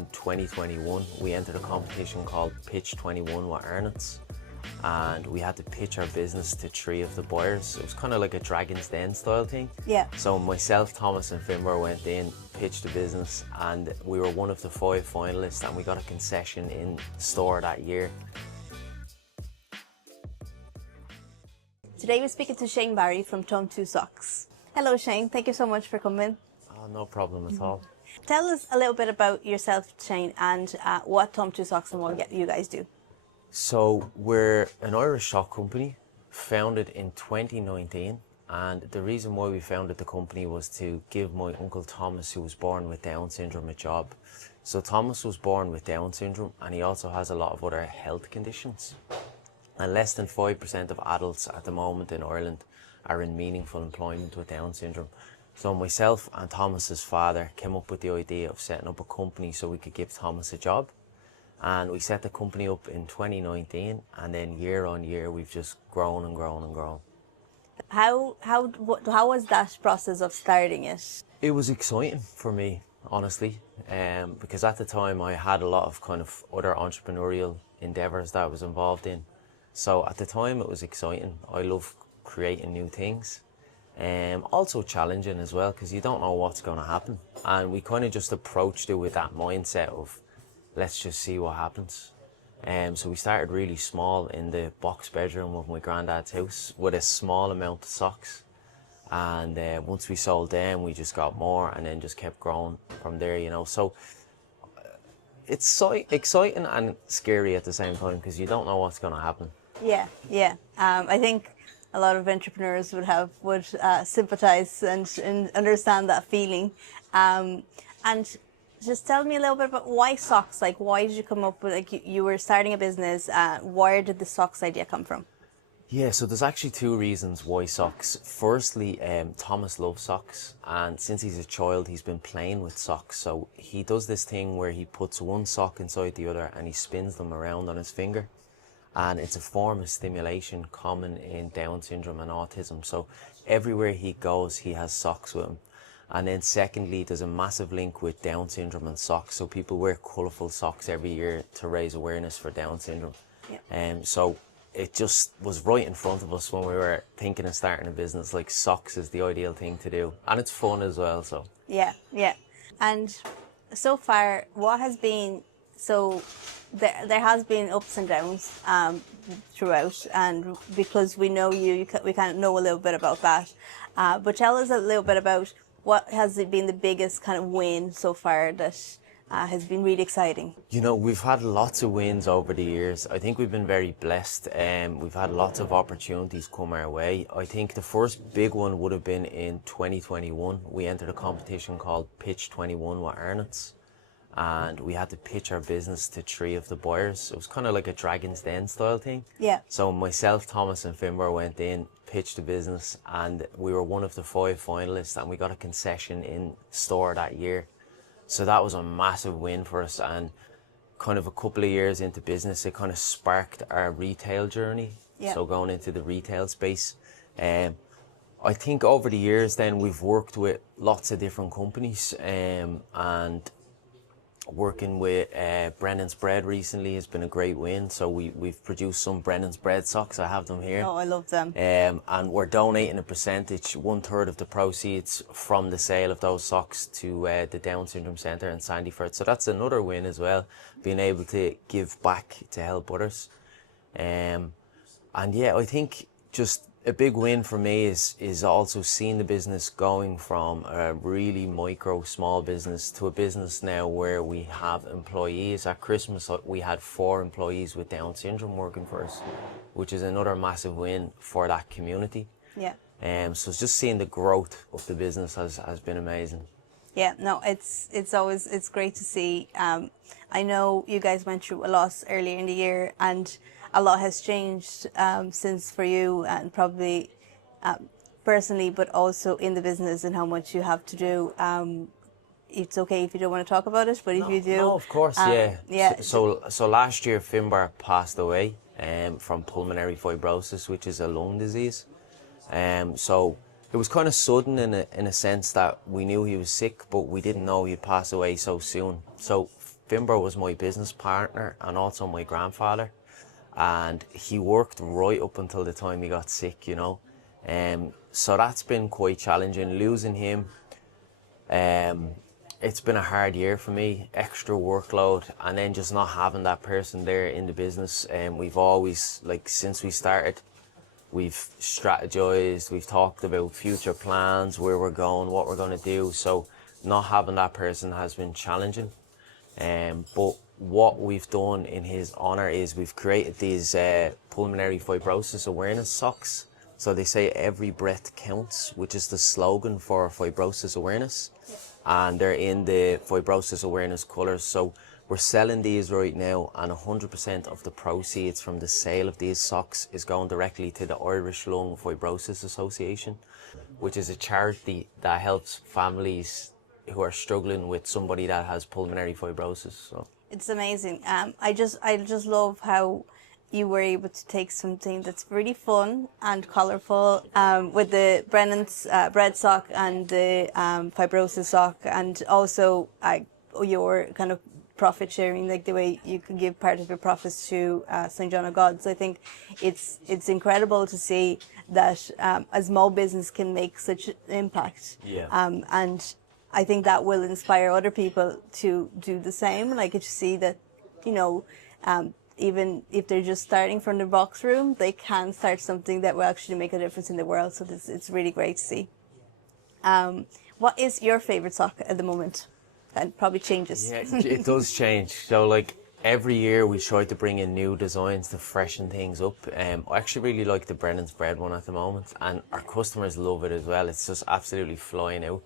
in 2021. We entered a competition called Pitch 21 with Arnott's, and we had to pitch our business to 3 of the buyers. It was kind of like a Dragon's Den style thing. Yeah. So myself, Thomas and Finbar went in, pitched the business, and we were one of the 5 finalists, and we got a concession in store that year. Today we're speaking to Shane Barry from Thomp2 Socks. Hello Shane, thank you so much for coming. Oh, no problem at all. Tell us a little bit about yourself, Shane, and what Thomp2 Socks and what you guys do. So we're an Irish sock company founded in 2019, and the reason why we founded the company was to give my uncle Thomas, who was born with Down syndrome, a job. So Thomas was born with Down syndrome, and he also has a lot of other health conditions. And less than 5% of adults at the moment in Ireland are in meaningful employment with Down syndrome. So myself and Thomas's father came up with the idea of setting up a company so we could give Thomas a job. And we set the company up in 2019, and then year on year we've just grown and grown and grown. How was that process of starting it? It was exciting for me, honestly, because at the time I had a lot of kind of other entrepreneurial endeavours that I was involved in. So at the time it was exciting. I love creating new things. Also challenging as well, because you don't know what's going to happen. And we kind of just approached it with that mindset of, let's just see what happens. So we started really small in the box bedroom of my granddad's house with a small amount of socks. And once we sold them, we just got more and then just kept growing from there, you know. So it's so exciting and scary at the same time, because you don't know what's going to happen. Yeah. I think a lot of entrepreneurs would sympathize and understand that feeling. And just tell me a little bit about why socks. Like, why did you come up with, like, you were starting a business? Where did the socks idea come from? Yeah, so there's actually 2 reasons why socks. Firstly, Thomas loves socks, and since he's a child, he's been playing with socks. So he does this thing where he puts one sock inside the other and he spins them around on his finger. And it's a form of stimulation common in Down syndrome and autism. So everywhere he goes, he has socks with him. And then secondly, there's a massive link with Down syndrome and socks. So people wear colourful socks every year to raise awareness for Down syndrome. Yeah. So it just was right in front of us when we were thinking of starting a business. Like, socks is the ideal thing to do. And it's fun as well, so. Yeah. And so far, what has been, so there has been ups and downs throughout, and because we know we kind of know a little bit about that. But tell us a little bit about what has been the biggest kind of win so far that has been really exciting. You know, we've had lots of wins over the years. I think we've been very blessed. We've had lots of opportunities come our way. I think the first big one would have been in 2021. We entered a competition called Pitch 21 with Arnott's, and we had to pitch our business to 3 of the buyers. It was kind of like a Dragon's Den style thing. Yeah. So myself, Thomas and Finbar went in, pitched the business, and we were one of the 5 finalists, and we got a concession in store that year. So that was a massive win for us, and kind of a couple of years into business, it kind of sparked our retail journey. Yeah. So going into the retail space. I think over the years then we've worked with lots of different companies, and working with Brennan's Bread recently has been a great win. So we've produced some Brennan's Bread socks. I have them here. Oh, I love them. And we're donating a percentage, 1/3 of the proceeds from the sale of those socks to the Down Syndrome Centre in Sandyford. So that's another win as well, being able to give back to help others. And yeah, I think just a big win for me is also seeing the business going from a really micro small business to a business now where we have employees. At Christmas we had 4 employees with Down syndrome working for us, which is another massive win for that community. Yeah. So it's just seeing the growth of the business has been amazing. Yeah, no, it's great to see. I know you guys went through a loss earlier in the year, and a lot has changed since for you, and probably personally, but also in the business and how much you have to do. It's okay if you don't want to talk about it, but if you do, no, of course, yeah. So last year, Finbar passed away from pulmonary fibrosis, which is a lung disease. So it was kind of sudden in a sense that we knew he was sick, but we didn't know he'd pass away so soon. So Fimber was my business partner and also my grandfather, and he worked right up until the time he got sick, you know. So that's been quite challenging, losing him. It's been a hard year for me, extra workload, and then just not having that person there in the business. We've always, like, since we started, we've strategized, we've talked about future plans, where we're going, what we're going to do. So not having that person has been challenging. But what we've done in his honor is we've created these pulmonary fibrosis awareness socks. So they say every breath counts, which is the slogan for fibrosis awareness. And they're in the fibrosis awareness colours. So we're selling these right now, and 100% of the proceeds from the sale of these socks is going directly to the Irish Lung Fibrosis Association, which is a charity that helps families who are struggling with somebody that has pulmonary fibrosis. So It's amazing. I just love how you were able to take something that's really fun and colourful, with the Brennan's bread sock and the fibrosis sock, and also your kind of profit sharing, like the way you can give part of your profits to St. John of God. So I think it's incredible to see that a small business can make such an impact. Yeah. And I think that will inspire other people to do the same. Like, to see that, you know, even if they're just starting from the box room, they can start something that will actually make a difference in the world. So it's really great to see. What is your favorite sock at the moment? And probably changes. yeah, it does change. So, like, every year we try to bring in new designs to freshen things up. I actually really like the Brennan's bread one at the moment, and our customers love it as well. It's just absolutely flying out.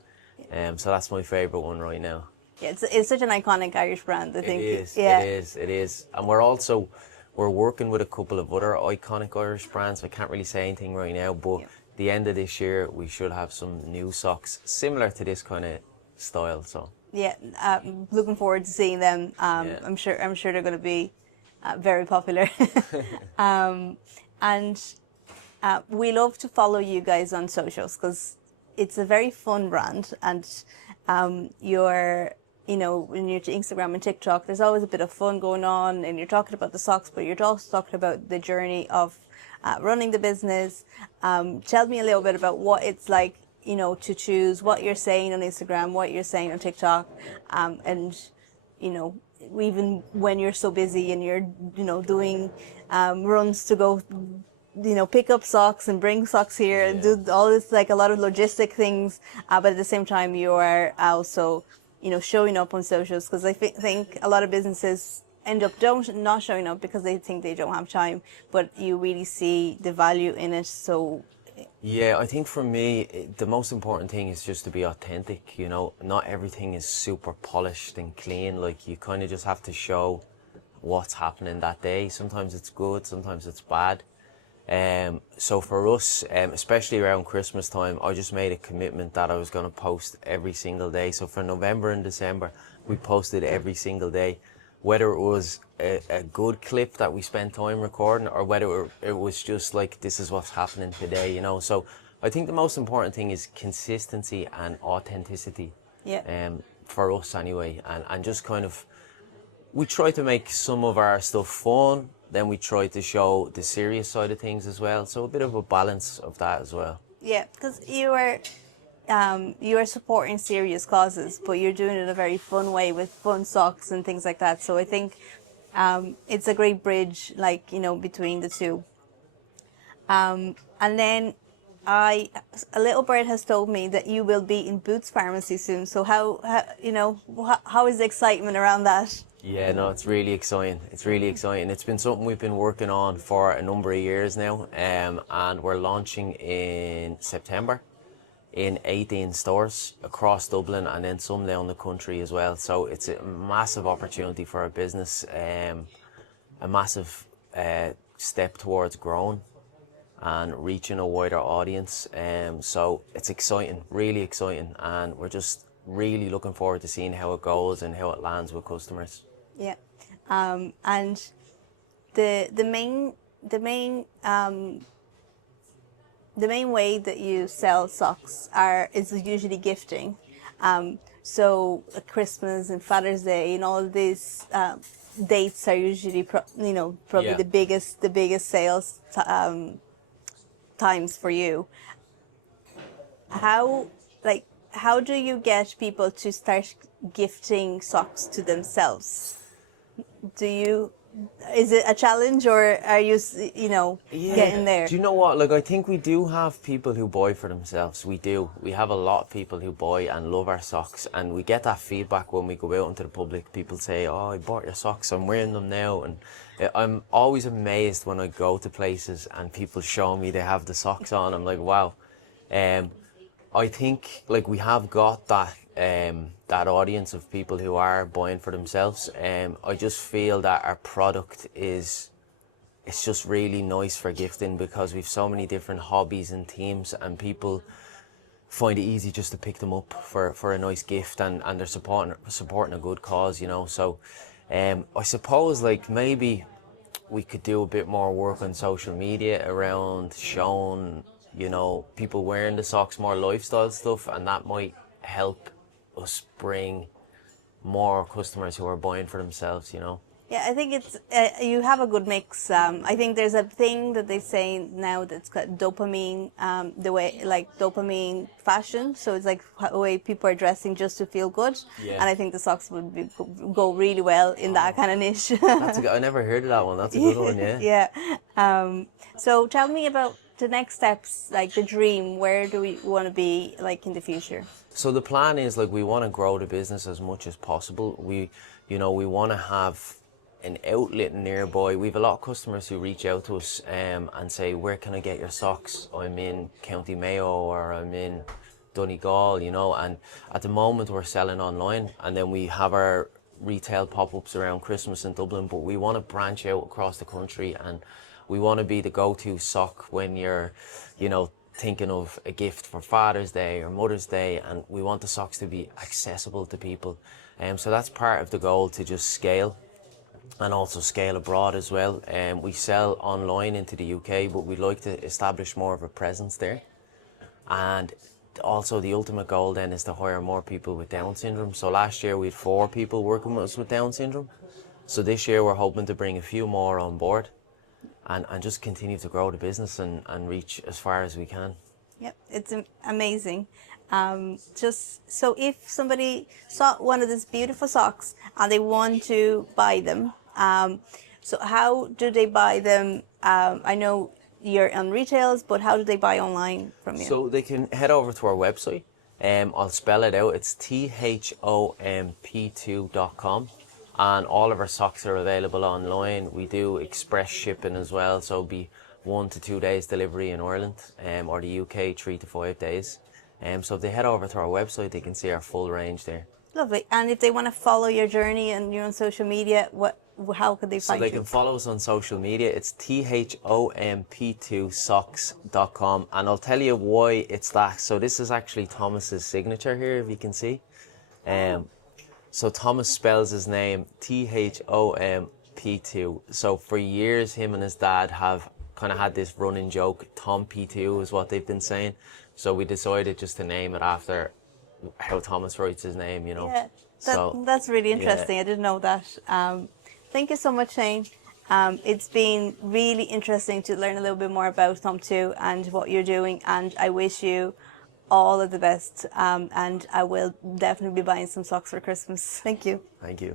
So that's my favourite one right now. Yeah, it's such an iconic Irish brand, I think. It is, Yeah. it is. And we're working with a couple of other iconic Irish brands. I can't really say anything right now, but the end of this year we should have some new socks similar to this kind of style. So Yeah, looking forward to seeing them. I'm sure they're going to be very popular. And we love to follow you guys on socials, because it's a very fun brand, and when you're to Instagram and TikTok, there's always a bit of fun going on, and you're talking about the socks, but you're also talking about the journey of running the business. Tell me a little bit about what it's like, to choose what you're saying on Instagram, what you're saying on TikTok, and even when you're so busy and you're doing runs to go pick up socks and bring socks here and do all this, like a lot of logistic things, but at the same time you are also showing up on socials, because I think a lot of businesses end up not showing up because they think they don't have time, but you really see the value in it. So yeah, I think for me the most important thing is just to be authentic. Not everything is super polished and clean. Like, you kind of just have to show what's happening that day. Sometimes it's good, sometimes it's bad. So for us, especially around Christmas time, I just made a commitment that I was going to post every single day. So for November and December, we posted every single day, whether it was a good clip that we spent time recording, or whether it was just like, this is what's happening today, So I think the most important thing is consistency and authenticity. yeah. For us anyway, and just kind of, we try to make some of our stuff fun, then we try to show the serious side of things as well. So a bit of a balance of that as well. Yeah, because you are supporting serious causes, but you're doing it in a very fun way with fun socks and things like that. So I think it's a great bridge, between the two. And then a little bird has told me that you will be in Boots Pharmacy soon. So how is the excitement around that? Yeah, no, it's really exciting. It's really exciting. It's been something we've been working on for a number of years now, and we're launching in September in 18 stores across Dublin, and then some down the country as well. So it's a massive opportunity for our business, a massive step towards growing and reaching a wider audience. So it's exciting, really exciting, and we're just really looking forward to seeing how it goes and how it lands with customers. Yeah, and the main way that you sell socks is usually gifting. So Christmas and Father's Day and all these dates are usually probably Yeah. the biggest sales times for you. How like how do you get people to start gifting socks to themselves? Do you Is it a challenge, or are you getting there? Do you know what? Like, I think we do have people who buy for themselves. We do. We have a lot of people who buy and love our socks, and we get that feedback when we go out into the public. People say, "Oh, I bought your socks. I'm wearing them now," and I'm always amazed when I go to places and people show me they have the socks on. I'm like, wow. I think like we have got that audience of people who are buying for themselves. I just feel that our product it's just really nice for gifting because we've so many different hobbies and themes, and people find it easy just to pick them up for a nice gift, and they're supporting a good cause, you know. So I suppose like maybe we could do a bit more work on social media around showing, you know, people wearing the socks, more lifestyle stuff, and that might help us bring more customers who are buying for themselves, you know. Yeah, I think it's you have a good mix. I think there's a thing that they say now that's called dopamine, the way like dopamine fashion. So it's like a way people are dressing just to feel good, Yeah. and I think the socks would go really well in that kind of niche. I never heard of that one. That's a good one, yeah. Yeah. So tell me about the next steps, like the dream. Where do we want to be like in the future? So the plan is like we want to grow the business as much as possible. We want to have an outlet nearby. We have a lot of customers who reach out to us and say, where can I get your socks? I'm in County Mayo or I'm in Donegal, you know, and at the moment we're selling online, and then we have our retail pop-ups around Christmas in Dublin, but we want to branch out across the country, and we want to be the go-to sock when you're, you know, thinking of a gift for Father's Day or Mother's Day, and we want the socks to be accessible to people. So that's part of the goal, to just scale and also scale abroad as well. We sell online into the UK, but we'd like to establish more of a presence there. And also the ultimate goal then is to hire more people with Down syndrome. So last year we had 4 people working with us with Down syndrome. So this year we're hoping to bring a few more on board and just continue to grow the business and reach as far as we can. Yep, it's amazing. Just so if somebody saw one of these beautiful socks and they want to buy them, so how do they buy them? I know you're on retails, but how do they buy online from you? So they can head over to our website. I'll spell it out. It's thomp2.com. And all of our socks are available online. We do express shipping as well, so it'll be 1 to 2 days delivery in Ireland, or the UK 3 to 5 days. So if they head over to our website, they can see our full range there. Lovely. And if they want to follow your journey and you're on social media, how could they find you? So they can follow us on social media. It's thomp2socks.com, and I'll tell you why it's that. So this is actually Thomas's signature here, if you can see. So Thomas spells his name Thomp2. So for years, him and his dad have kind of had this running joke. Thomp2 is what they've been saying. So we decided just to name it after how Thomas writes his name, you know. Yeah, that's really interesting. Yeah. I didn't know that. Thank you so much, Shane. It's been really interesting to learn a little bit more about Thomp2 and what you're doing, and I wish you all of the best. And I will definitely be buying some socks for Christmas. Thank you. Thank you.